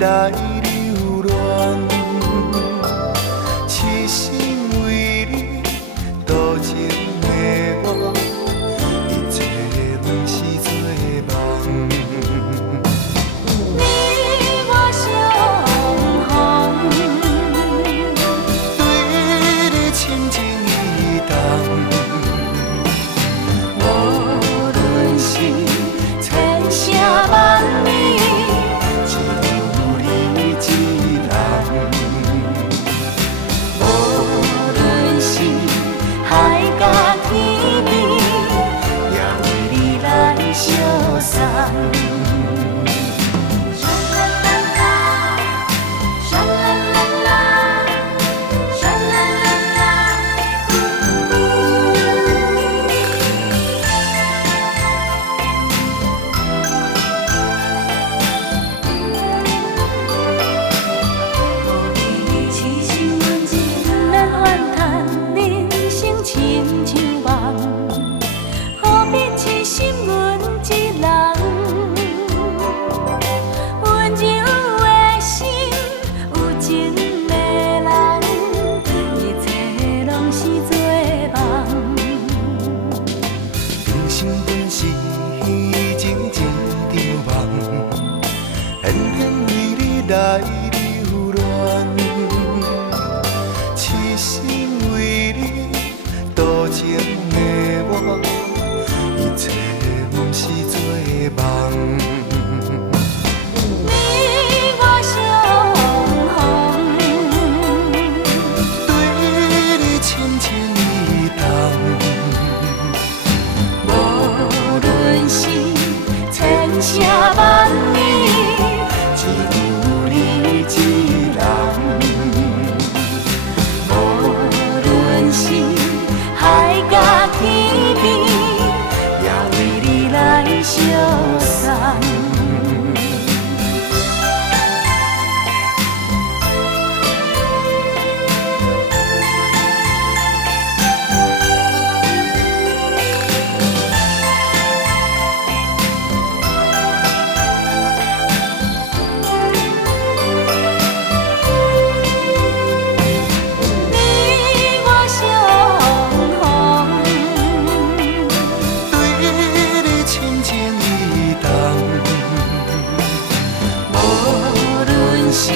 来留恋，痴心为你多情的我，一切拢是做梦。你我相逢，对你深情意重，无论是千声万语，只有你一人。无论是海角天边，也为你来相送。来留恋，痴心为你多情的我，一切拢是做梦。你我相逢，对你深情意重，无论是千声万语，只有你一人。无论是海角天边，也为你来相送。是